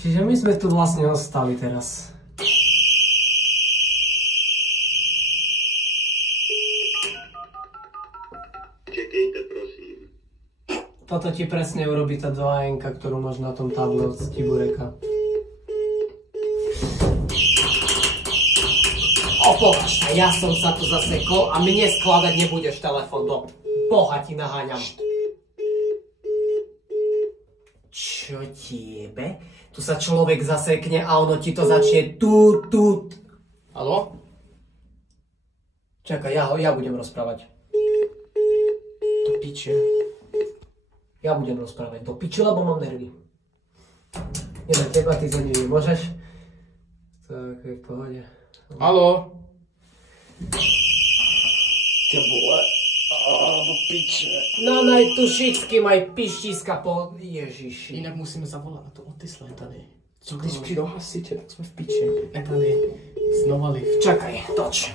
Čiže my sme tu vlastne ostali teraz. Čekejte, prosím. Toto ti presne urobí tá 2N-ka, ktorú máš na tom table od Tibureka. Opovaž sa, ja som sa tu zasekol a mne skladať nebudeš telefón, do boha ti naháňam. Čo ti jebe? Tu sa človek zasekne a ono ti to začne tut. Haló? Čakaj, ja budem rozprávať. Do piče. Ja budem rozprávať do piče, lebo mám nervy. Neviem, teba ty za nimi môžeš? Tak, je v pohode. Haló? Ťa vole. Do piče. No najtušicky maj pištiska po Ježiši. Inak musíme zavolať na to Otisla, tady. Co když přijdou hasiče, tak jsme v piči. Tady, znova lift. Čakaj, toč.